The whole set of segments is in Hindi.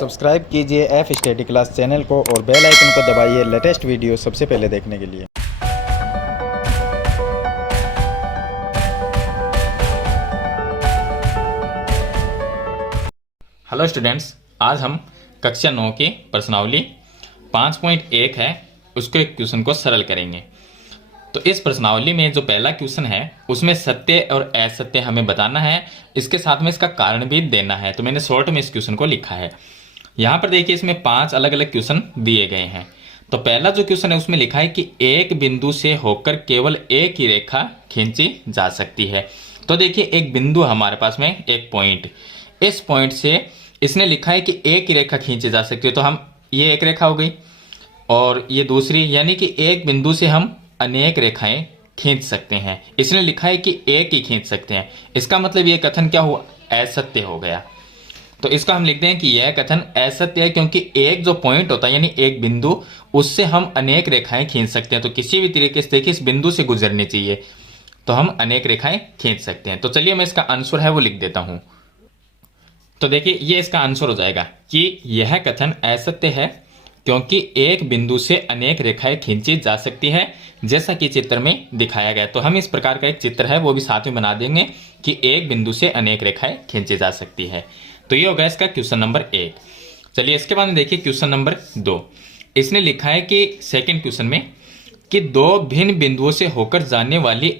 सब्सक्राइब कीजिए एफ स्टडी क्लास चैनल को और बेल आइकन को दबाइए लेटेस्ट वीडियो सबसे पहले देखने के लिए। हेलो स्टूडेंट्स, आज हम कक्षा 9 की प्रश्नावली 5.1 है उसको एक क्वेश्चन को सरल करेंगे। तो इस प्रश्नावली में जो पहला क्वेश्चन है उसमें सत्य और असत्य हमें बताना है, इसके साथ में इसका कारण भी देना है। तो मैंने शॉर्ट में इस क्वेश्चन को लिखा है। यहाँ पर देखिए इसमें 5 अलग अलग क्वेश्चन दिए गए हैं। तो पहला जो क्वेश्चन है उसमें लिखा है कि एक बिंदु से होकर केवल एक ही रेखा खींची जा सकती है। तो देखिए एक बिंदु हमारे पास में एक पॉइंट, इस पॉइंट से इसने लिखा है कि एक ही रेखा खींची जा सकती है। तो हम ये एक रेखा हो गई और ये दूसरी, यानी कि एक बिंदु से हम अनेक रेखाएं खींच सकते हैं। इसने लिखा है कि एक ही खींच सकते हैं, इसका मतलब ये कथन क्या हुआ? असत्य हो गया। तो इसका हम लिखते हैं कि यह कथन असत्य है, क्योंकि एक जो पॉइंट होता है यानी एक बिंदु, उससे हम अनेक रेखाएं खींच सकते हैं। तो किसी भी तरीके से देखिए इस बिंदु से गुजरनी चाहिए तो हम अनेक रेखाएं खींच सकते हैं। तो चलिए मैं इसका आंसर है वो लिख देता हूं। तो देखिए ये इसका आंसर हो जाएगा कि यह कथन असत्य है क्योंकि एक बिंदु से अनेक रेखाएं खींची जा सकती है, जैसा कि चित्र में दिखाया गया। तो हम इस प्रकार का एक चित्र है वो भी साथ में बना देंगे कि एक बिंदु से अनेक रेखाएं खींची जा सकती है। तो ये होगा इसका क्वेश्चन नंबर 1। चलिए इसके बाद में देखिए क्वेश्चन नंबर 2। इसने लिखा है कि सेकंड क्वेश्चन में कि दो भिन्न बिंदुओं से होकर जाने वाली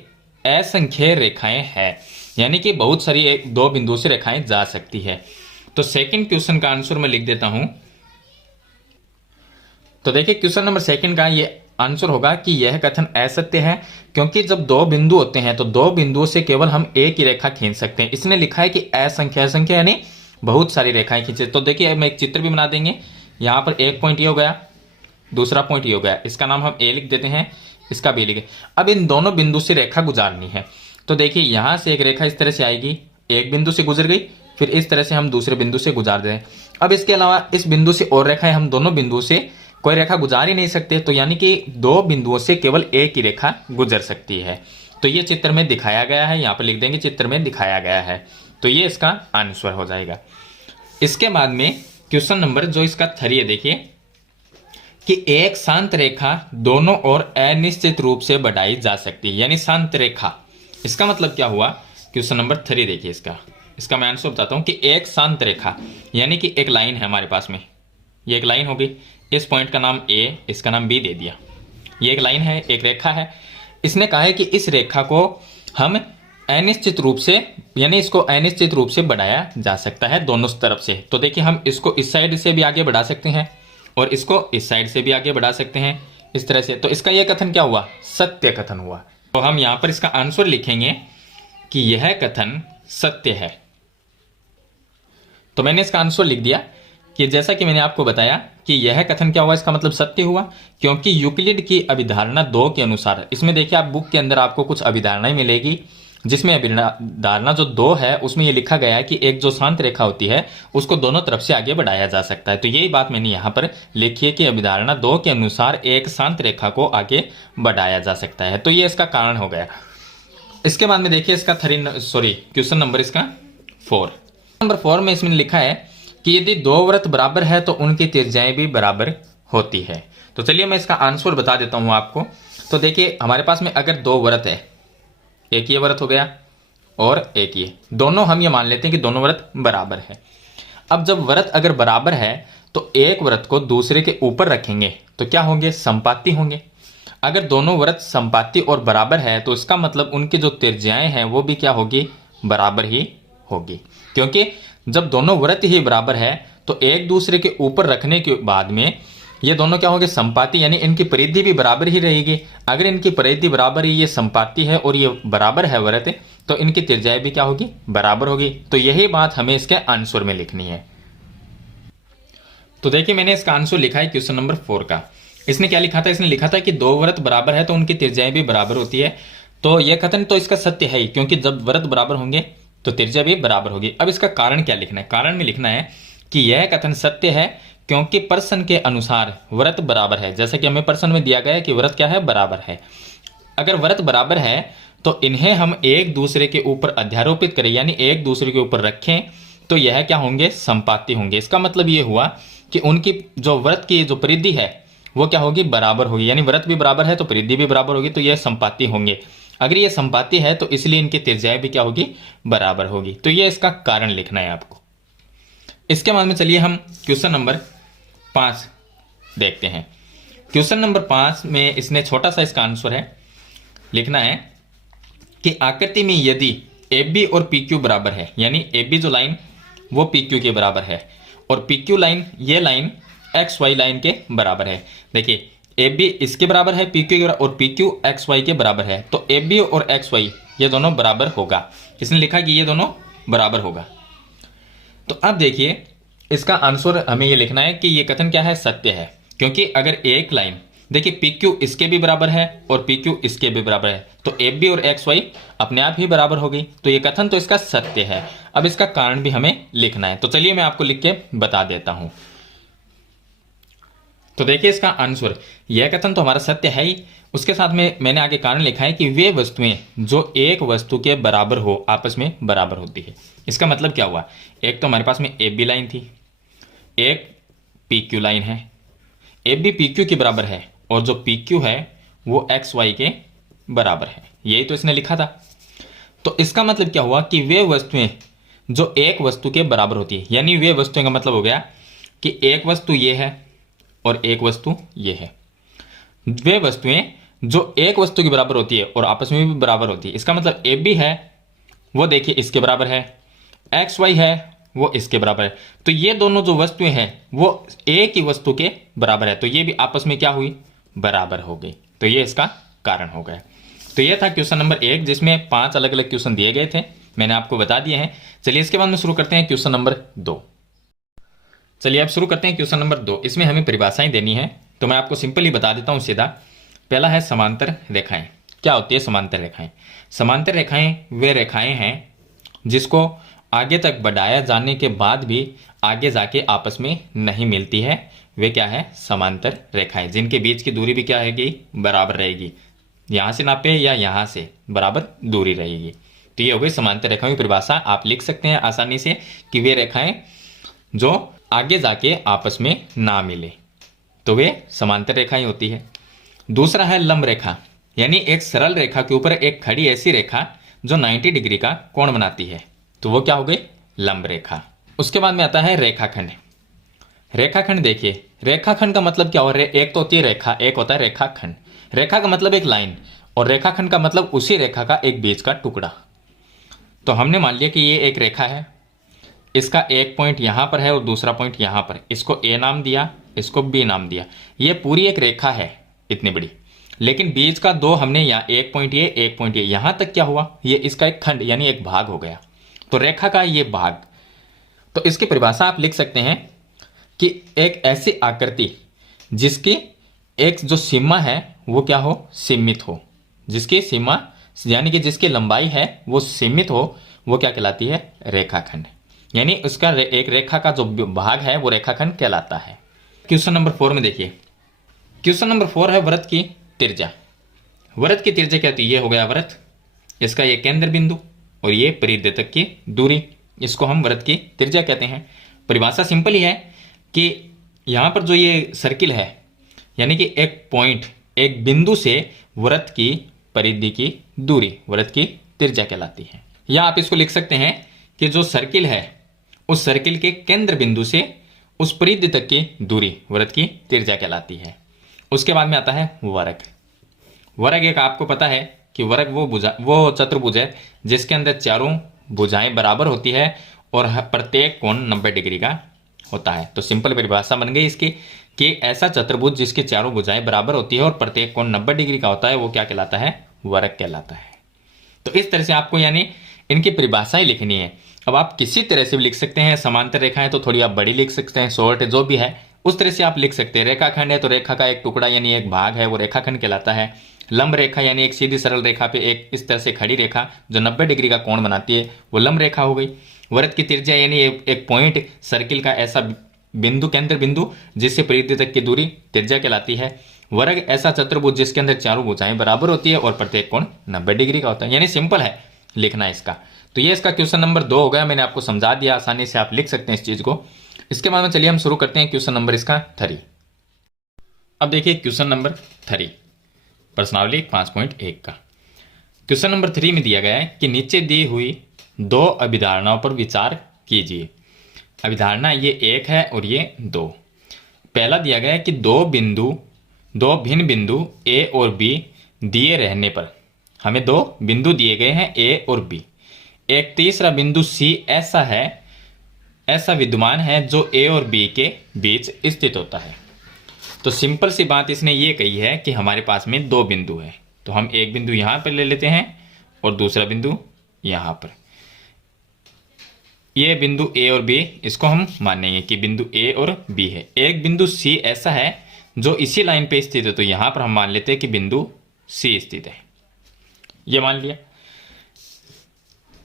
असंख्य रेखाएं हैं, यानी कि बहुत सारी दो बिंदुओं से रेखाएं जा सकती है। तो सेकंड क्वेश्चन का आंसर मैं लिख देता हूं। तो देखिए क्वेश्चन नंबर 2 का ये आंसर होगा कि यह कथन असत्य है क्योंकि जब दो बिंदु होते हैं तो दो बिंदुओं से केवल हम एक ही रेखा खींच सकते हैं। इसने लिखा है कि असंख्य, असंख्य यानी बहुत सारी रेखाएं खींचे। तो देखिए हम एक चित्र भी बना देंगे। यहाँ पर एक पॉइंट ये हो गया, दूसरा पॉइंट ये हो गया, इसका नाम हम ए लिख देते हैं, इसका बी लिखे। अब इन दोनों बिंदु से रेखा गुजारनी है। तो देखिए यहां से एक रेखा इस तरह से आएगी, एक बिंदु से गुजर गई, फिर इस तरह से हम दूसरे बिंदु से गुजार दें। अब इसके अलावा इस बिंदु से और रेखाएं, हम दोनों बिंदुओं से कोई रेखा गुजार ही नहीं सकते। तो यानी कि दो बिंदुओं से केवल एक ही रेखा गुजर सकती है। तो ये चित्र में दिखाया गया है, यहां पर लिख देंगे चित्र में दिखाया गया है। तो ये इसका आंसर हो जाएगा। इसके बाद में क्वेश्चन नंबर जो इसका 3 है, देखिए कि एक शांत रेखा दोनों ओर अनिश्चित रूप से बढ़ाई जा सकती है, यानी शांत रेखा। इसका मतलब क्या हुआ? क्वेश्चन नंबर 3 देखिए इसका मैं आंसर बताता हूं कि एक शांत रेखा यानी कि एक लाइन है हमारे पास में, ये एक लाइन होगी, इस पॉइंट का नाम ए, इसका नाम बी दे दिया। ये एक लाइन है, एक रेखा है। इसने कहा है कि इस रेखा को हम अनिश्चित रूप से, यानी इसको अनिश्चित रूप से बढ़ाया जा सकता है दोनों तरफ से। तो देखिए हम इसको इस साइड से भी आगे बढ़ा सकते हैं और इसको इस साइड से भी आगे बढ़ा सकते हैं, इस तरह से। तो इसका यह कथन क्या हुआ? सत्य कथन हुआ। तो हम यहां पर इसका आंसर लिखेंगे कि यह कथन सत्य है। तो मैंने इसका आंसर लिख दिया कि जैसा कि मैंने आपको बताया कि यह कथन क्या हुआ, इसका मतलब सत्य हुआ, क्योंकि यूक्लिड की अभिधारणा 2 के अनुसार, इसमें देखिए आप बुक के अंदर आपको कुछ अभिधारणाएं मिलेगी, जिसमें अभिधारणा जो 2 है उसमें यह लिखा गया है कि एक जो शांत रेखा होती है उसको दोनों तरफ से आगे बढ़ाया जा सकता है। तो यही बात मैंने यहाँ पर लिखी है कि अभिधारणा 2 के अनुसार एक शांत रेखा को आगे बढ़ाया जा सकता है। तो ये इसका कारण हो गया। इसके बाद में देखिए इसका क्वेश्चन नंबर इसका 4। नंबर 4 में इसमें लिखा है कि यदि दो वृत्त बराबर है तो उनकी त्रिज्याएं भी बराबर होती है। तो चलिए मैं इसका आंसर बता देता हूं आपको। तो देखिए हमारे पास में अगर दो वृत्त है, एक ये वृत्त हो गया और एक ये, दोनों हम ये मान लेते हैं कि दोनों वृत्त बराबर है। अब जब वृत्त अगर बराबर है तो एक वृत्त को दूसरे के ऊपर रखेंगे तो क्या होंगे? समपाती होंगे। अगर दोनों वृत्त समपाती और बराबर है तो इसका मतलब उनकी जो त्रिज्याएं हैं वो भी क्या होगी? बराबर ही होगी। क्योंकि जब दोनों वृत्त ही बराबर है तो एक दूसरे के ऊपर रखने के बाद में ये दोनों क्या होंगे? समपाती, यानी इनकी परिधि भी बराबर ही रहेगी। अगर इनकी परिधि बराबर ही, ये समपाती है और ये बराबर है वृत्त, तो इनकी त्रिज्याएं भी क्या होगी? बराबर होगी। तो यही बात हमें इसके आंसर में लिखनी है। तो देखिए मैंने इसका आंसर लिखा है क्वेश्चन नंबर 4 का। इसने क्या लिखा था? इसने लिखा था कि दो वृत्त बराबर है तो उनकी त्रिज्याएं भी बराबर होती है। तो यह कथन तो इसका सत्य है ही, क्योंकि जब वृत्त बराबर होंगे तो त्रिज्या भी बराबर होगी। अब इसका कारण क्या लिखना है? कारण में लिखना है कि यह कथन सत्य है क्योंकि प्रश्न के अनुसार वृत्त बराबर है। जैसे कि हमें प्रश्न में दिया गया है कि वृत्त क्या है? बराबर है। अगर वृत्त बराबर है तो इन्हें हम एक दूसरे के ऊपर अध्यारोपित करें, यानी एक दूसरे के ऊपर रखें तो यह क्या होंगे, संपाती होंगे। इसका मतलब ये हुआ कि उनकी जो वृत्त की जो परिधि है वो क्या होगी, बराबर होगी। यानी वृत्त भी बराबर है तो परिधि भी बराबर होगी, तो यह संपाती होंगे। अगर ये संपाती है तो इसलिए इनकी त्रिज्याएं भी क्या होगी, बराबर होगी। तो ये इसका कारण लिखना है आपको। इसके बाद में चलिए हम क्वेश्चन नंबर 5 देखते हैं। क्वेश्चन नंबर 5 में इसने छोटा सा इसका आंसर है, लिखना है कि आकृति में यदि AB और PQ बराबर है, यानी AB जो लाइन वो PQ के बराबर है और PQ लाइन ये लाइन XY लाइन के बराबर है। देखिए AB इसके बराबर है PQ के बराबर और PQ XY के बराबर है, तो AB और XY ये दोनों बराबर होगा। इसने लिखा कि ये दोनों बराबर होगा। तो अब देखिए इसका आंसर हमें ये लिखना है कि ये कथन क्या है, सत्य है। क्योंकि अगर एक लाइन, देखिए PQ इसके भी बराबर है और PQ इसके भी बराबर है, तो AB और XY अपने आप ही बराबर हो गई, तो ये कथन तो इसका सत्य है। अब इसका कारण भी हमें लिखना है, तो चलिए मैं आपको लिख के बता देता हूं। तो देखिए इसका आंसर, यह कथन तो हमारा सत्य है ही, उसके साथ में मैंने आगे कारण लिखा है कि वे वस्तुएं जो एक वस्तु के बराबर हो आपस में बराबर होती है। इसका मतलब क्या हुआ, एक तो हमारे पास में AB लाइन थी, एक PQ लाइन है। AB PQ के बराबर है और जो PQ है वो XY के बराबर है, यही तो इसने लिखा था। तो इसका मतलब क्या हुआ कि वे वस्तुएं जो एक वस्तु के बराबर होती है, यानी वे वस्तुएं का मतलब हो गया कि एक वस्तु ये है और एक वस्तु ये है। वे वस्तुएं जो एक वस्तु के बराबर होती है और आपस में भी बराबर होती है। इसका मतलब AB है वो देखिए इसके बराबर है, XY है वो इसके बराबर है, तो ये दोनों जो वस्तुएं हैं वो एक ही वस्तु के बराबर है, तो ये भी आपस में क्या हुई, बराबर हो गई। तो ये इसका कारण हो गया। तो ये था क्वेश्चन नंबर 1, जिसमें 5 अलग अलग क्वेश्चन दिए गए थे, मैंने आपको बता दिए हैं। चलिए इसके बाद में शुरू करते हैं क्वेश्चन नंबर 2। चलिए अब शुरू करते हैं क्वेश्चन नंबर 2। इसमें हमें परिभाषाएं देनी है, तो मैं आपको सिंपल ही बता देता हूं सीधा। पहला है समांतर रेखाएं। क्या होती है समांतर रेखाएं? समांतर रेखाएं वे रेखाएं हैं जिसको आगे तक बढ़ाया जाने के बाद भी आगे जाके आपस में नहीं मिलती है, वे क्या है, समांतर रेखाएं, जिनके बीच की दूरी भी क्या रहेगी, बराबर रहेगी। यहां से नापे या यहां से बराबर दूरी रहेगी। तो ये हो गई समांतर रेखाओं की परिभाषा। आप लिख सकते हैं आसानी से कि वे रेखाएं जो आगे जाके आपस में ना मिले, तो वे समांतर रेखाएं होती है। दूसरा है लंब रेखा, यानी एक सरल रेखा के ऊपर एक खड़ी ऐसी रेखा जो 90 डिग्री का कोण बनाती है, तो वो क्या हो गई, लंब रेखा। उसके बाद में आता है रेखाखंड। रेखाखंड देखिए, रेखाखंड का मतलब क्या हो रहा है, एक तो होती है रेखा, एक होता है रेखाखंड। रेखा का मतलब एक लाइन और रेखाखंड का मतलब उसी रेखा का एक बीच का टुकड़ा। तो हमने मान लिया कि ये एक रेखा है, इसका एक पॉइंट यहां पर है और दूसरा पॉइंट यहां पर, इसको A नाम दिया, इसको B नाम दिया। ये पूरी एक रेखा है इतनी बड़ी, लेकिन बीच का दो हमने यहाँ एक पॉइंट ये, एक पॉइंट ये, यहां तक क्या हुआ, ये इसका एक खंड यानी एक भाग हो गया। तो रेखा का ये भाग, तो इसकी परिभाषा आप लिख सकते हैं कि एक ऐसी आकृति जिसकी एक जो सीमा है वो क्या हो, सीमित हो। जिसकी सीमा यानी कि जिसकी लंबाई है वो सीमित हो, वो क्या कहलाती है, रेखाखंड। यानी उसका एक रेखा का जो भाग है वो रेखाखंड कहलाता है। क्वेश्चन नंबर 4 में देखिए, क्वेश्चन नंबर 4 है वृत्त की त्रिज्या। वृत्त की त्रिज्या क्या होती है, ये हो गया वृत्त, इसका ये केंद्र बिंदु और ये परिधि तक की दूरी, इसको हम वृत्त की त्रिज्या कहते हैं। परिभाषा सिंपल ही है कि यहां पर जो ये सर्किल है, यानी कि एक पॉइंट, एक बिंदु से वृत्त की परिधि की दूरी वृत्त की त्रिज्या कहलाती है। या आप इसको लिख सकते हैं कि जो सर्किल है उस सर्किल के केंद्र बिंदु से उस परिधि तक की दूरी वृत्त की त्रिज्या कहलाती है। उसके बाद में आता है वर्ग। वर्ग एक आपको पता है कि वर्ग वो चतुर्भुज है जिसके अंदर चारों भुजाएं बराबर होती है और प्रत्येक कोण 90 डिग्री का होता है। तो सिंपल परिभाषा बन गई इसकी कि ऐसा चतुर्भुज जिसकी चारों भुजाएं बराबर होती है और प्रत्येक कोण 90 डिग्री का होता है, वो क्या कहलाता है, वर्ग कहलाता है। तो इस तरह से आपको यानी इनकी परिभाषाएं लिखनी है। अब आप किसी तरह से भी लिख सकते हैं, समांतर रेखा है तो थोड़ी आप बड़ी लिख सकते हैं, शॉर्ट जो भी है उस तरह से आप लिख सकते हैं। रेखाखंड है तो रेखा का एक टुकड़ा यानी एक भाग है वो रेखाखंड कहलाता है। लंब रेखा यानी एक सीधी सरल रेखा पे एक इस तरह से खड़ी रेखा जो 90 डिग्री का कोण बनाती है वो लंब रेखा हो गई। वृत्त की त्रिज्या यानी एक पॉइंट सर्किल का ऐसा बिंदु, केंद्र बिंदु जिससे परिधि तक की दूरी त्रिज्या कहलाती है। वर्ग ऐसा चतुर्भुज जिसके अंदर चारों भुजाएं बराबर होती है और प्रत्येक कोण 90 डिग्री का होता है। यानी सिंपल है लिखना इसका। तो ये इसका क्वेश्चन नंबर 2 हो गया। मैंने आपको समझा दिया, आसानी से आप लिख सकते हैं इस चीज़ को। इसके बाद में चलिए हम शुरू करते हैं क्वेश्चन नंबर इसका 3। अब देखिए क्वेश्चन नंबर 3 प्रश्नावली 5.1 का। क्वेश्चन नंबर 3 में दिया गया है कि नीचे दी हुई 2 अभिधारणाओं पर विचार कीजिए। अभिधारणा ये 1 है और ये 2। पहला दिया गया है कि दो भिन्न बिंदु ए और बी दिए रहने पर, हमें 2 बिंदु दिए गए हैं ए और बी। एक तीसरा बिंदु सी ऐसा विद्यमान है जो ए और बी के बीच स्थित होता है। तो सिंपल सी बात इसने ये कही है कि हमारे पास में 2 बिंदु है, तो हम एक बिंदु यहां पर ले लेते हैं और दूसरा बिंदु यहां पर। ये बिंदु ए और बी, इसको हम मानेंगे कि बिंदु ए और बी है। एक बिंदु सी ऐसा है जो इसी लाइन पे स्थित है, तो यहां पर हम मान लेते हैं कि बिंदु सी स्थित है, ये मान लिया।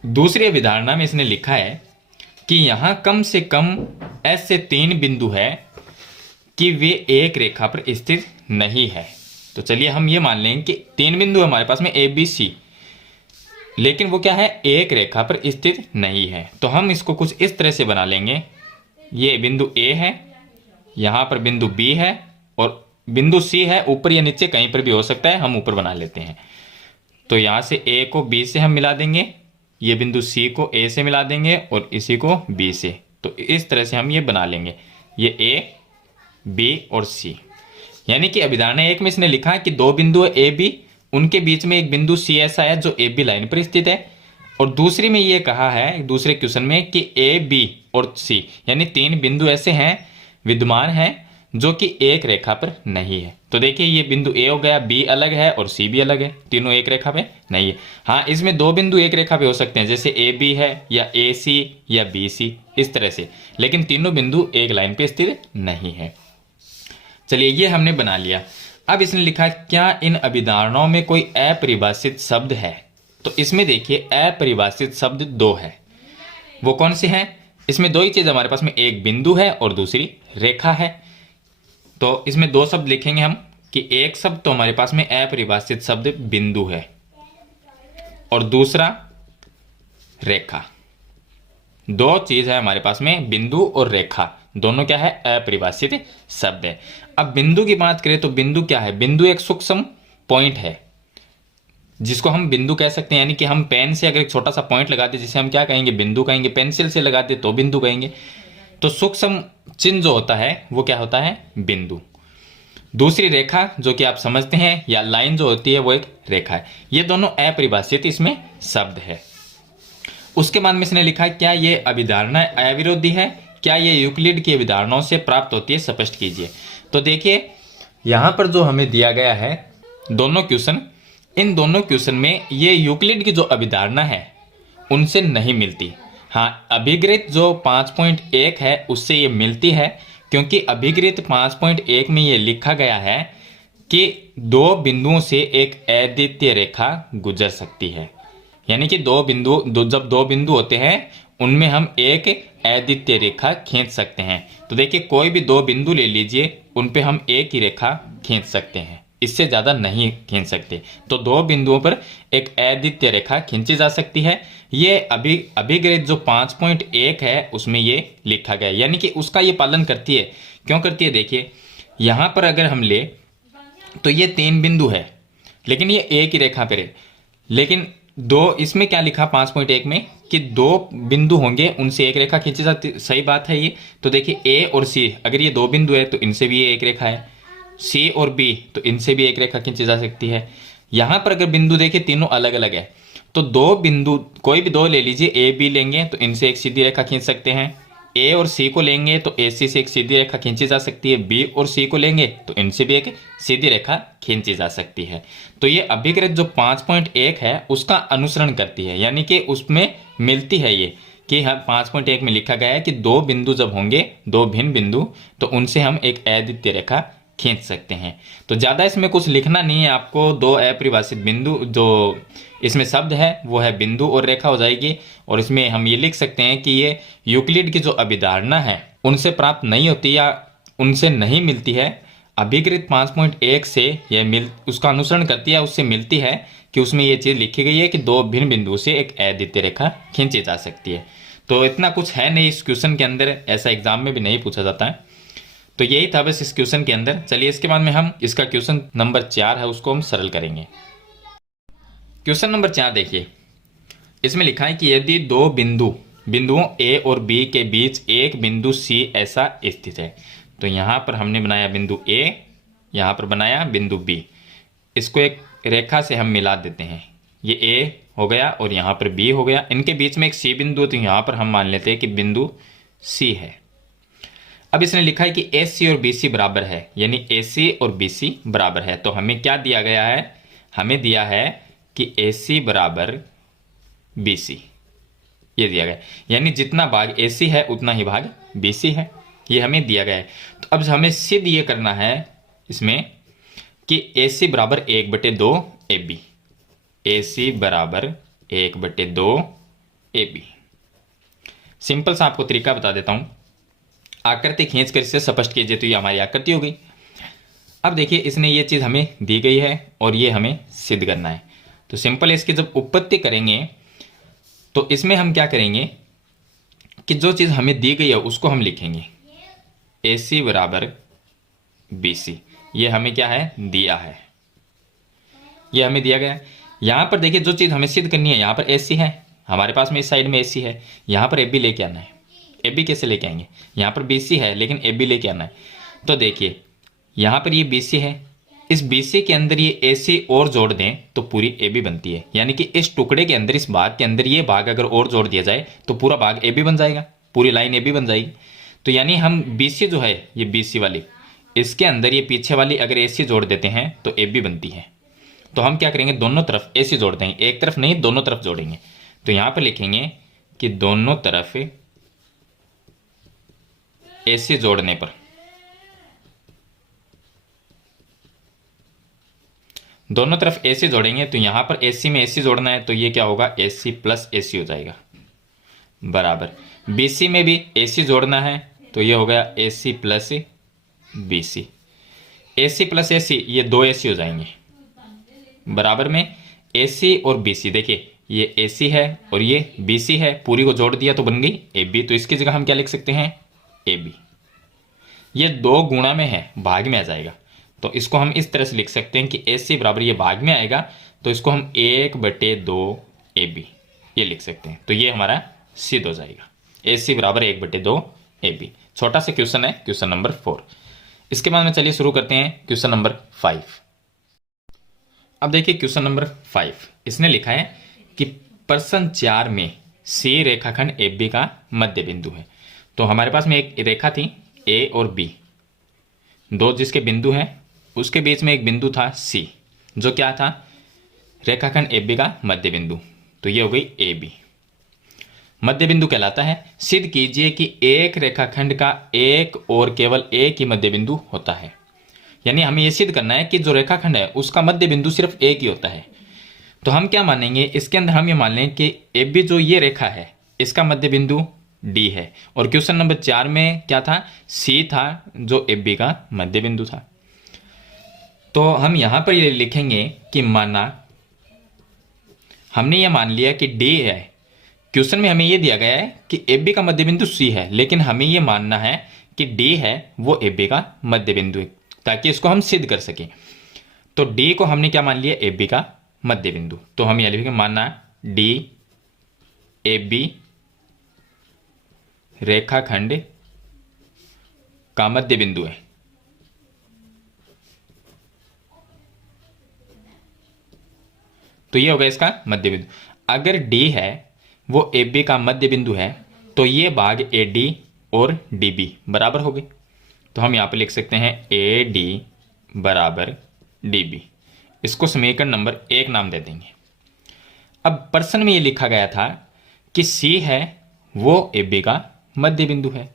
दूसरी अभिधारणा में इसने लिखा है कि यहां कम से कम ऐसे 3 बिंदु है कि वे एक रेखा पर स्थित नहीं है। तो चलिए हम ये मान लेंगे कि 3 बिंदु है हमारे पास में ए बी सी, लेकिन वो क्या है, एक रेखा पर स्थित नहीं है। तो हम इसको कुछ इस तरह से बना लेंगे। ये बिंदु ए है, यहां पर बिंदु बी है और बिंदु सी है, ऊपर या नीचे कहीं पर भी हो सकता है, हम ऊपर बना लेते हैं। तो यहां से ए को बी से हम मिला देंगे, ये बिंदु सी को ए से मिला देंगे और इसी को बी से। तो इस तरह से हम ये बना लेंगे, ये ए बी और सी। यानी कि अभिधारणा 1 में इसने लिखा है कि 2 बिंदु ए बी, उनके बीच में एक बिंदु सी ऐसा है जो ए बी लाइन पर स्थित है। और दूसरी में ये कहा है दूसरे क्वेश्चन में कि ए बी और सी यानी 3 बिंदु ऐसे हैं विद्यमान हैं जो कि एक रेखा पर नहीं है। तो देखिए ये बिंदु ए हो गया, बी अलग है और सी भी अलग है, तीनों एक रेखा पे नहीं है। हाँ, इसमें 2 बिंदु एक रेखा पे हो सकते हैं, जैसे ए बी है या ए सी या बी सी, इस तरह से, लेकिन तीनों बिंदु एक लाइन पे स्थित नहीं है। चलिए ये हमने बना लिया। अब इसने लिखा क्या इन अभिधारणाओं में कोई अपरिभाषित शब्द है। तो इसमें देखिए अपरिभाषित शब्द 2 है। वो कौन से हैं? इसमें 2 ही चीज हमारे पास में, एक बिंदु है और दूसरी रेखा है। तो इसमें 2 शब्द लिखेंगे हम कि एक शब्द तो हमारे पास में अपरिभाषित शब्द बिंदु है और दूसरा रेखा। 2 चीज है हमारे पास में, बिंदु और रेखा, दोनों क्या है, अपरिभाषित शब्द है। अब बिंदु की बात करें तो बिंदु क्या है, बिंदु एक सूक्ष्म पॉइंट है जिसको हम बिंदु कह सकते हैं। यानी कि हम पेन से अगर एक छोटा सा पॉइंट लगाते जिसे हम क्या कहेंगे, बिंदु कहेंगे। पेंसिल से लगाते तो बिंदु कहेंगे। तो सूक्ष्म चिन्ह जो होता है वो क्या होता है, बिंदु। दूसरी रेखा जो कि आप समझते हैं, या लाइन जो होती है वो एक रेखा है। ये दोनों अपरिभाषित इसमें शब्द है। उसके बाद में इसने लिखा है क्या ये अभिधारणा अविरोधी है, क्या ये यूक्लिड की अभिधारणाओं से प्राप्त होती है, स्पष्ट कीजिए। तो देखिए यहां पर जो हमें दिया गया है दोनों क्वेश्चन, इन दोनों क्वेश्चन में ये यूक्लिड की जो अभिधारणा है उनसे नहीं मिलती। हाँ, अभिगृहित जो 5.1 है उससे ये मिलती है, क्योंकि अभिगृहित 5.1 में ये लिखा गया है कि 2 बिंदुओं से एक अद्वितीय रेखा गुजर सकती है। यानी कि जब 2 बिंदु होते हैं उनमें हम एक अद्वितीय रेखा खींच सकते हैं। तो देखिए कोई भी 2 बिंदु ले लीजिए, उन पे हम एक ही रेखा खींच सकते हैं, इससे ज्यादा नहीं खींच सकते। तो 2 बिंदुओं पर एक अद्वितीय रेखा खींची जा सकती है। ये अभिगृहित जो 5.1 है उसमें ये लिखा गया है, यानी कि उसका ये पालन करती है। क्यों करती है, देखिए यहां पर अगर हम ले तो ये 3 बिंदु है लेकिन ये एक ही रेखा पर है, लेकिन 2 इसमें क्या लिखा 5.1 में कि 2 बिंदु होंगे उनसे एक रेखा खींची जाती। सही बात है ये। तो देखिए ए और सी, अगर ये 2 बिंदु है तो इनसे भी ये एक रेखा है, सी और बी तो इनसे भी एक रेखा खींची जा सकती है। यहां पर अगर बिंदु देखिए तीनों अलग अलग है, तो 2 बिंदु कोई भी 2 ले लीजिए, ए बी लेंगे तो इनसे एक सीधी रेखा खींच सकते हैं। ए और सी को लेंगे तो ए सी से एक सीधी रेखा खींची जा सकती है। बी और सी को लेंगे तो इनसे भी एक सीधी रेखा खींची जा सकती है। तो ये अभिगृहित जो 5.1 है उसका अनुसरण करती है, यानी कि उसमें मिलती है ये कि 5.1 में लिखा गया है कि 2 बिंदु जब होंगे, 2 भिन्न बिंदु, तो उनसे हम एक अद्वितीय रेखा खींच सकते हैं। तो ज्यादा इसमें कुछ लिखना नहीं है आपको। 2 अपरिभाषित बिंदु जो इसमें शब्द है वो है बिंदु और रेखा हो जाएगी। और इसमें हम ये लिख सकते हैं कि ये यूक्लिड की जो अभिधारणा है उनसे प्राप्त नहीं होती या उनसे नहीं मिलती है। अभिगृहित 5.1 से यह उसका अनुसरण करती है, उससे मिलती है, कि उसमें ये चीज़ लिखी गई है कि दो भिन्न बिंदुओं से एक अद्वितीय रेखा खींची जा सकती है। तो इतना कुछ है नहीं इस क्वेश्चन के अंदर, ऐसा एग्जाम में भी नहीं पूछा जाता है। तो यही था बस इस क्वेश्चन के अंदर। चलिए इसके बाद में हम इसका क्वेश्चन नंबर 4 है उसको हम सरल करेंगे। क्वेश्चन नंबर 4 देखिए, इसमें लिखा है कि यदि दो बिंदुओं ए और बी के बीच एक बिंदु सी ऐसा स्थित है। तो यहाँ पर हमने बनाया बिंदु ए, यहाँ पर बनाया बिंदु बी, इसको एक रेखा से हम मिला देते हैं। ये ए हो गया और यहाँ पर बी हो गया, इनके बीच में एक सी बिंदु है, तो यहाँ पर हम मान लेते हैं कि बिंदु सी है। अब इसने लिखा है कि ए सी और बी सी बराबर है, यानी ए सी और बी सी बराबर है। तो हमें क्या दिया गया है, हमें दिया है कि ए सी बराबर बी सी, ये दिया गया, यानी जितना भाग ए सी है उतना ही भाग बी सी है, ये हमें दिया गया है। तो अब हमें सिद्ध ये करना है इसमें कि ए सी बराबर 1/2 ए बी, ए सी बराबर 1/2 ए बी। सिंपल सा आपको तरीका बता देता हूं, आकृति खींच कर इसे स्पष्ट कीजिए तो ये हमारी आकृति हो गई। अब देखिए इसने ये चीज़ हमें दी गई है और ये हमें सिद्ध करना है। तो सिंपल इसकी जब उत्पत्ति करेंगे तो इसमें हम क्या करेंगे कि जो चीज़ हमें दी गई है उसको हम लिखेंगे, ए सी बराबर बी सी, ये हमें क्या है दिया है, ये हमें दिया गया है। यहाँ पर देखिए जो चीज़ हमें सिद्ध करनी है, यहाँ पर ए सी है हमारे पास में, इस साइड में ए सी है, यहाँ पर ए बी लेके आना है। ए बी कैसे लेके आएंगे, यहाँ पर बी सी है लेकिन ए बी लेके आना है। तो देखिए यहाँ पर ये बी सी है, इस बी सी के अंदर ये ए सी और जोड़ दें तो पूरी ए बी बनती है, यानी कि इस टुकड़े के अंदर, इस भाग के अंदर ये भाग अगर और जोड़ दिया जाए तो पूरा भाग ए बी बन जाएगा, पूरी लाइन ए बी बन जाएगी। तो यानी हम बी सी जो है ये बी सी वाली, इसके अंदर ये पीछे वाली अगर ए सी जोड़ देते हैं तो ए बी बनती है। तो हम क्या करेंगे, दोनों तरफ ए सी जोड़ देंगे, एक तरफ नहीं दोनों तरफ जोड़ेंगे। तो यहाँ पर लिखेंगे कि दोनों तरफ ए सी जोड़ने पर, दोनों तरफ ए सी जोड़ेंगे तो यहाँ पर ए सी में ए सी जोड़ना है तो ये क्या होगा, ए सी प्लस ए सी हो जाएगा, बराबर बी सी में भी ए सी जोड़ना है तो ये हो गया ए सी प्लस बी सी, ए सी प्लस ए सी ये दो ए सी हो जाएंगे, बराबर में ए सी और बी सी। देखिए ये ए सी है और ये बी सी है, पूरी को जोड़ दिया तो बन गई ए बी। तो इसकी जगह हम क्या लिख सकते हैं, ए बी। ये दो गुणा में है, भाग में आ जाएगा, तो इसको हम इस तरह से लिख सकते हैं कि ए सी बराबर ये भाग में आएगा तो इसको हम 1/2 ए बी ये लिख सकते हैं। तो ये हमारा सिद्ध हो जाएगा, ए सी बराबर 1/2 ए बी। छोटा सा क्वेश्चन है, क्वेश्चन नंबर 4। इसके बाद में चलिए शुरू करते हैं क्वेश्चन नंबर 5। अब देखिए क्वेश्चन नंबर 5, इसने लिखा है कि प्रश्न 4 में सी रेखाखंड ए बी का मध्य बिंदु है। तो हमारे पास में एक रेखा थी ए और बी, दो जिसके बिंदु हैं, उसके बीच में एक बिंदु था सी जो क्या था, रेखाखंड ए बी का मध्य बिंदु। तो ये हो गई ए बी, मध्य बिंदु कहलाता है। सिद्ध कीजिए कि एक रेखाखंड का एक और केवल एक ही मध्य बिंदु होता है। यानी हमें यह सिद्ध करना है कि जो रेखाखंड है उसका मध्य बिंदु सिर्फ एक ही होता है। तो हम क्या मानेंगे, इसके अंदर हम ये मान लें कि ए बी जो ये रेखा है इसका मध्य बिंदु डी है, और क्वेश्चन नंबर 4 में क्या था, सी था जो ए बी का मध्य बिंदु था। तो हम यहां पर ये लिखेंगे कि माना हमने ये मान लिया कि डी है, क्वेश्चन में हमें ये दिया गया है कि ए बी का मध्य बिंदु सी है, लेकिन हमें ये मानना है कि डी है वो ए बी का मध्य बिंदु है ताकि इसको हम सिद्ध कर सकें। तो डी को हमने क्या मान लिया, ए बी का मध्य बिंदु। तो हम यह लिखेंगे मानना डी ए बी रेखाखंड का मध्य बिंदु है। तो ये होगा इसका मध्य बिंदु। अगर डी है वो ए बी का मध्य बिंदु है तो ये भाग ए डी और डी बी बराबर हो गए। तो हम यहां पर लिख सकते हैं ए डी बराबर डी बी, इसको समीकरण नंबर 1 नाम दे देंगे। अब प्रश्न में ये लिखा गया था कि सी है वो ए बी का मध्य बिंदु है,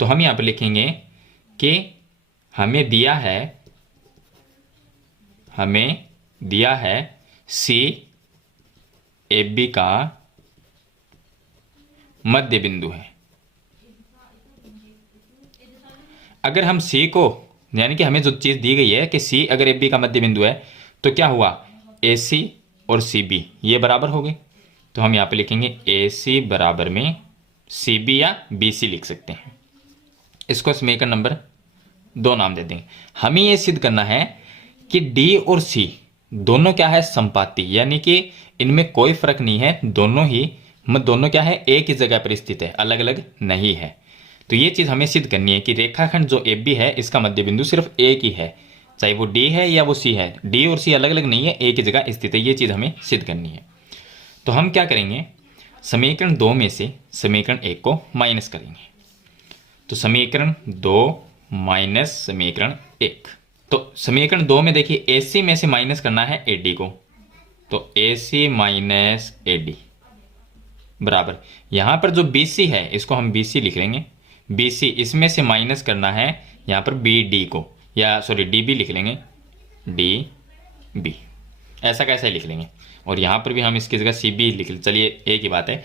तो हम यहां पर लिखेंगे कि हमें दिया है सी ए बी का मध्य बिंदु है। अगर हम सी को, यानी कि हमें जो चीज दी गई है कि सी अगर ए बी का मध्य बिंदु है तो क्या हुआ, ए सी और सी बी ये बराबर हो गए, तो हम यहाँ पे लिखेंगे ए सी बराबर में सी बी या बी सी लिख सकते हैं। इसको समीकरण नंबर 2 नाम दे देंगे। हमें ये सिद्ध करना है कि डी और सी दोनों क्या है, संपाती, यानी कि इनमें कोई फर्क नहीं है, दोनों क्या है, एक ही जगह पर स्थित है, अलग अलग नहीं है। तो ये चीज़ हमें सिद्ध करनी है कि रेखाखंड जो ए बी है इसका मध्य बिंदु सिर्फ एक ही है, चाहे वो डी है या वो सी है, डी और सी अलग अलग नहीं है, एक ही जगह स्थित है। ये चीज़ हमें सिद्ध करनी है। तो हम क्या करेंगे, समीकरण 2 में से समीकरण 1 को माइनस करेंगे। तो समीकरण 2 माइनस समीकरण 1, तो समीकरण 2 में देखिए ए सी में से माइनस करना है ए डी को, तो ए सी माइनस ए डी बराबर, यहाँ पर जो बी सी है इसको हम बी सी लिख लेंगे, बी सी इसमें से माइनस करना है यहाँ पर बी डी को, या सॉरी डी बी लिख लेंगे, डी बी ऐसा कैसे लिख लेंगे, और यहाँ पर भी हम इसकी जगह सी बी लिख लें, चलिए एक ही बात है।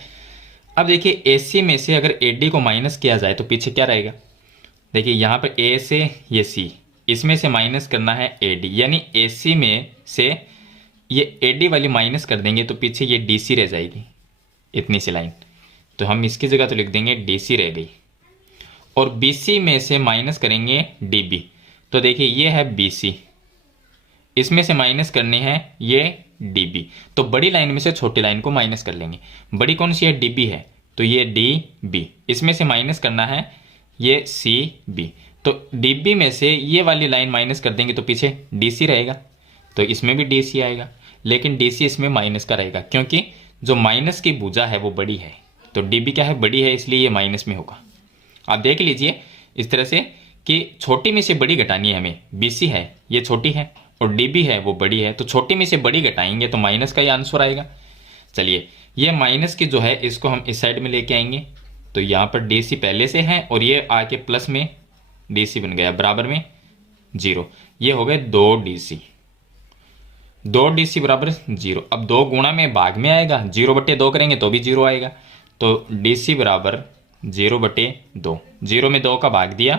अब देखिए ए सी में से अगर ए डी को माइनस किया जाए तो पीछे क्या रहेगा, देखिए यहाँ पर ए से ये सी, इसमें से माइनस करना है ए डी, यानी ए सी में से ये ए डी वाली माइनस कर देंगे तो पीछे ये डी सी रह जाएगी, इतनी सी लाइन, तो हम इसकी जगह तो लिख देंगे डी सी रह गई। और बी सी में से माइनस करेंगे डी बी, तो देखिए ये है बी सी, इसमें से माइनस करनी है ये डी बी, तो बड़ी लाइन में से छोटी लाइन को माइनस कर लेंगे। बड़ी कौन सी है, डी बी है, तो ये डी बी, इसमें से माइनस करना है ये सी बी, तो डी बी में से ये वाली लाइन माइनस कर देंगे तो पीछे डी सी रहेगा, तो इसमें भी डी सी आएगा, लेकिन डी सी इसमें माइनस का रहेगा क्योंकि जो माइनस की भुजा है वो बड़ी है, तो डी बी क्या है, बड़ी है, इसलिए ये माइनस में होगा। आप देख लीजिए इस तरह से कि छोटी में से बड़ी घटानी है हमें, बी सी है ये छोटी है और डी बी है वो बड़ी है, तो छोटी में से बड़ी घटाएंगे तो माइनस का ही आंसर आएगा। चलिए ये माइनस की जो है इसको हम इस साइड में लेके आएंगे, तो यहाँ पर डी सी पहले से है और ये आके प्लस में डी सी बन गया बराबर में 0, ये हो गए 2 डी सी, 2 डी सी बराबर 0। अब 2 गुणा में भाग में आएगा, 0/2 करेंगे तो भी 0 आएगा, तो डी सी बराबर 0/2, 0 में 2 का भाग दिया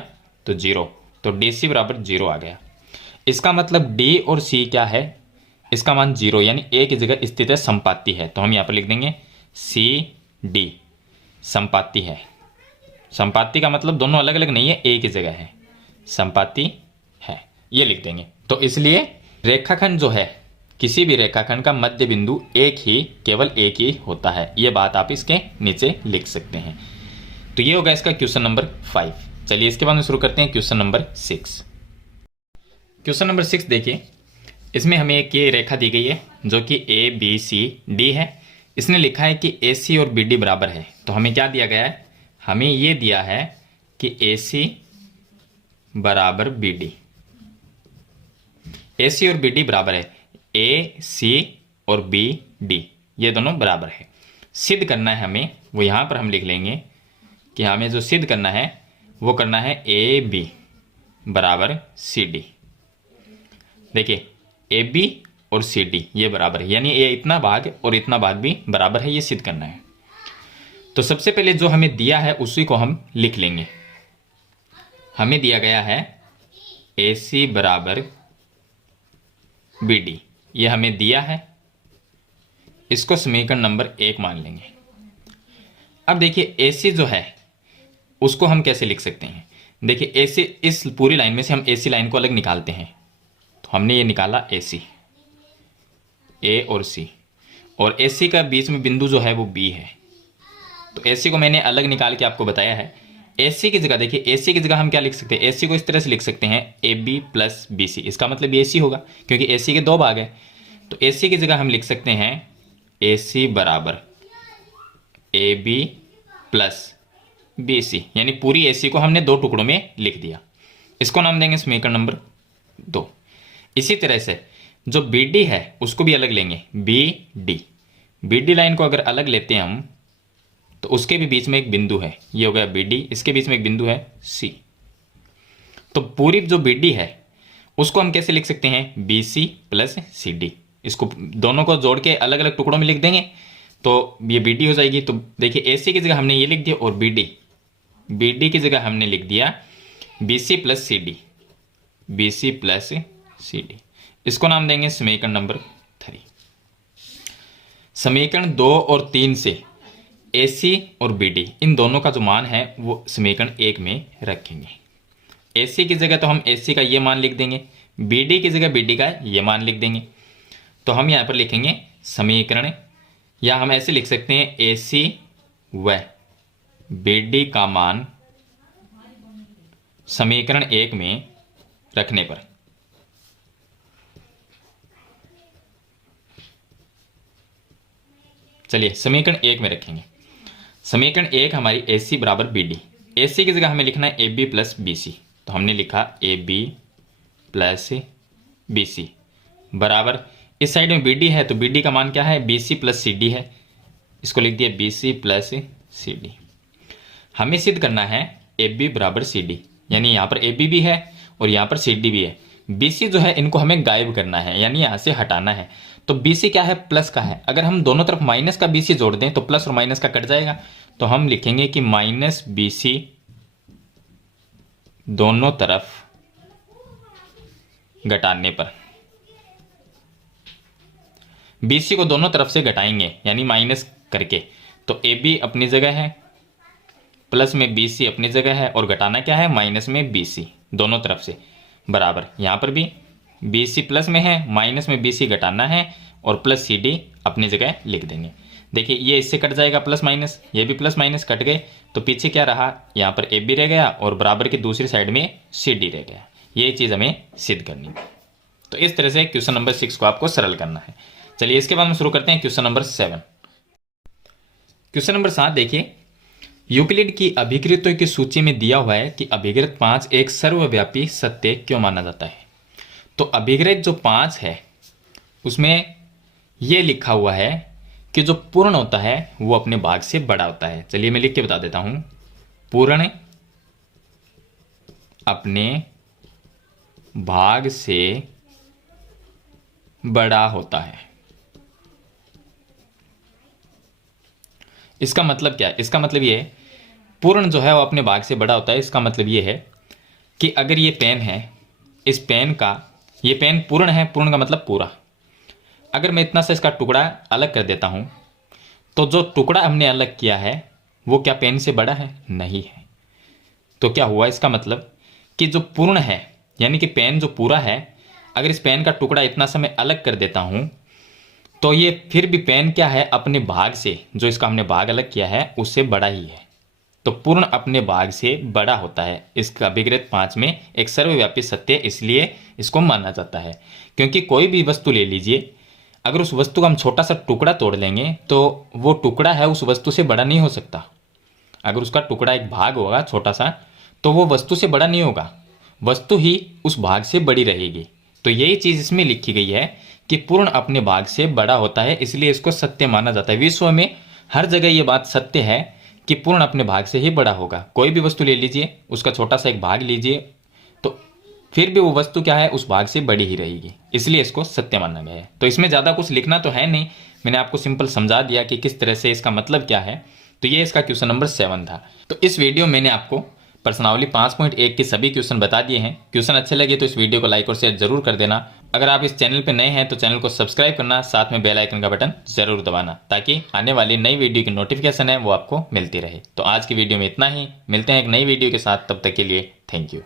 तो 0, तो डी सी बराबर 0 आ गया। इसका मतलब डी और सी क्या है, इसका मान 0, यानी एक ही जगह स्थित है, संपाती है, तो हम यहाँ पर लिख देंगे सी डी संपाती है। संपाती का मतलब दोनों अलग अलग नहीं है, एक ही जगह है, संपाती है, ये लिख देंगे। तो इसलिए रेखाखंड जो है, किसी भी रेखाखंड का मध्य बिंदु एक ही, केवल एक ही होता है, ये बात आप इसके नीचे लिख सकते हैं। तो ये होगा इसका क्वेश्चन नंबर 5। चलिए इसके बाद में शुरू करते हैं क्वेश्चन नंबर 6। क्वेश्चन नंबर 6 देखिए, इसमें हमें एक ये रेखा दी गई है जो कि ए बी सी डी है। इसने लिखा है कि ए सी और बी डी बराबर है, तो हमें क्या दिया गया है, हमें ये दिया है कि ए सी बराबर बी डी, ए सी और बी डी बराबर है, ए सी और बी डी ये दोनों बराबर है। सिद्ध करना है हमें, वो यहाँ पर हम लिख लेंगे कि हमें जो सिद्ध करना है वो करना है ए बी बराबर सी डी। देखिए ए बी और सी डी ये बराबर है, यानी ये इतना भाग और इतना भाग भी बराबर है, ये सिद्ध करना है। तो सबसे पहले जो हमें दिया है उसी को हम लिख लेंगे। हमें दिया गया है ए सी बराबर बी डी, ये हमें दिया है, इसको समीकरण नंबर 1 मान लेंगे। अब देखिए ए सी जो है उसको हम कैसे लिख सकते हैं, देखिए ए सी, इस पूरी लाइन में से हम ए सी लाइन को अलग निकालते हैं, तो हमने ये निकाला ए सी, ए और सी, और ए सी का बीच में बिंदु जो है वो बी है, तो ए सी को मैंने अलग निकाल के आपको बताया है। ए सी की जगह देखिए, ए सी की जगह हम क्या लिख सकते हैं, ए सी को इस तरह से लिख सकते हैं A B plus B C, इसका मतलब ए सी होगा क्योंकि ए सी के 2 भाग है, तो ए सी की जगह हम लिख सकते हैं ए सी बराबर A B plus B C, यानी पूरी ए सी को हमने 2 टुकड़ों में लिख दिया, इसको नाम देंगे समीकरण नंबर 2। इसी तरह से जो बी डी है उसको भी अलग लेंगे, बी डी लाइन को अगर अलग लेते हैं हम तो उसके भी बीच में एक बिंदु है, ये हो गया बी डी, इसके बीच में एक बिंदु है सी, तो पूरी जो बी डी है उसको हम कैसे लिख सकते हैं, B C plus C D, इसको दोनों को जोड़ के अलग अलग टुकड़ों में लिख देंगे तो ये बी डी हो जाएगी। तो देखिए ए सी की जगह हमने ये लिख दिया और बी डी की जगह हमने लिख दिया B C plus C D, B C plus C D, इसको नाम देंगे समीकरण नंबर 3। समीकरण 2 और 3 से AC और BD इन दोनों का जो मान है वो समीकरण 1 में रखेंगे। AC की जगह तो हम AC का ये मान लिख देंगे, BD की जगह BD का ये मान लिख देंगे। तो हम यहाँ पर लिखेंगे समीकरण, या हम ऐसे लिख सकते हैं AC व BD का मान समीकरण 1 में रखने पर चलिए समीकरण 1 में रखेंगे। समीकरण 1 हमारी AC बराबर BD, AC की जगह हमें लिखना है AB प्लस BC, तो हमने लिखा AB प्लस BC बराबर, इस साइड में BD है तो BD का मान क्या है, BC प्लस CD है, इसको लिख दिया BC प्लस CD। हमें सिद्ध करना है AB बराबर CD, यानी यहाँ पर AB भी है और यहाँ पर CD भी है। BC जो है इनको हमें गायब करना है, यानी यहाँ से हटाना है। तो BC क्या है, प्लस का है। अगर हम दोनों तरफ माइनस का BC जोड़ दें तो प्लस और माइनस का कट जाएगा, तो हम लिखेंगे कि माइनस BC दोनों तरफ घटाने पर, BC को दोनों तरफ से घटाएंगे यानी माइनस करके, तो AB अपनी जगह है, प्लस में BC अपनी जगह है, और घटाना क्या है, माइनस में BC दोनों तरफ से बराबर। यहाँ पर भी BC प्लस में है, माइनस में BC घटाना है, और प्लस CD अपनी जगह लिख देंगे। देखिए ये इससे कट जाएगा प्लस माइनस, ये भी प्लस माइनस कट गए, तो पीछे क्या रहा, यहाँ पर AB रह गया और बराबर की दूसरी साइड में CD रह गया। ये चीज़ हमें सिद्ध करनी है। तो इस तरह से क्वेश्चन नंबर 6 को आपको सरल करना है। चलिए इसके बाद हम शुरू करते हैं क्वेश्चन नंबर 7। क्वेश्चन नंबर 7 देखिए, यूक्लिड की अभिकृतों की सूची में दिया हुआ है कि अभिकृत 5 एक सर्वव्यापी सत्य क्यों माना जाता है। तो अभिकृत जो 5 है उसमें यह लिखा हुआ है कि जो पूर्ण होता है वो अपने भाग से बड़ा होता है। चलिए मैं लिख के बता देता हूं, पूर्ण अपने भाग से बड़ा होता है। इसका मतलब क्या है, इसका मतलब ये है पूर्ण जो है वो अपने भाग से बड़ा होता है। इसका मतलब ये है कि अगर ये पेन है, इस पेन का, ये पेन पूर्ण है, पूर्ण का मतलब पूरा, अगर मैं इतना सा इसका टुकड़ा अलग कर देता हूं तो जो टुकड़ा हमने अलग किया है वो क्या पेन से बड़ा है, नहीं है। तो क्या हुआ, इसका मतलब कि जो पूर्ण है यानी कि पेन जो पूरा है, अगर इस पेन का टुकड़ा इतना सा मैं अलग कर देता हूं तो ये फिर भी पेन क्या है, अपने भाग से, जो इसका हमने भाग अलग किया है उससे बड़ा ही है। तो पूर्ण अपने भाग से बड़ा होता है। इसका अभिकृत 5 में एक सर्वव्यापी सत्य इसलिए इसको माना जाता है क्योंकि कोई भी वस्तु ले लीजिए, अगर उस वस्तु का हम छोटा सा टुकड़ा तोड़ लेंगे तो वो टुकड़ा है उस वस्तु से बड़ा नहीं हो सकता। अगर उसका टुकड़ा एक भाग होगा छोटा सा तो वो वस्तु से बड़ा नहीं होगा, वस्तु ही उस भाग से बड़ी रहेगी। तो यही चीज़ इसमें लिखी गई है कि पूर्ण अपने भाग से बड़ा होता है, इसलिए इसको सत्य माना जाता है। विश्व में हर जगह ये बात सत्य है कि पूर्ण अपने भाग से ही बड़ा होगा। कोई भी वस्तु ले लीजिए, उसका छोटा सा एक भाग लीजिए, तो फिर भी वो वस्तु क्या है, उस भाग से बड़ी ही रहेगी, इसलिए इसको सत्य माना गया है। तो इसमें ज़्यादा कुछ लिखना तो है नहीं, मैंने आपको सिंपल समझा दिया कि किस तरह से इसका मतलब क्या है। तो ये इसका क्वेश्चन नंबर 7 था। तो इस वीडियो में मैंने आपको प्रश्नावली 5.1 के सभी क्वेश्चन बता दिए हैं। क्वेश्चन अच्छे लगे तो इस वीडियो को लाइक और शेयर जरूर कर देना। अगर आप इस चैनल पर नए हैं तो चैनल को सब्सक्राइब करना, साथ में बेल आइकन का बटन जरूर दबाना ताकि आने वाली नई वीडियो की नोटिफिकेशन है वो आपको मिलती रहे। तो आज की वीडियो में इतना ही, मिलते हैं एक नई वीडियो के साथ, तब तक के लिए थैंक यू।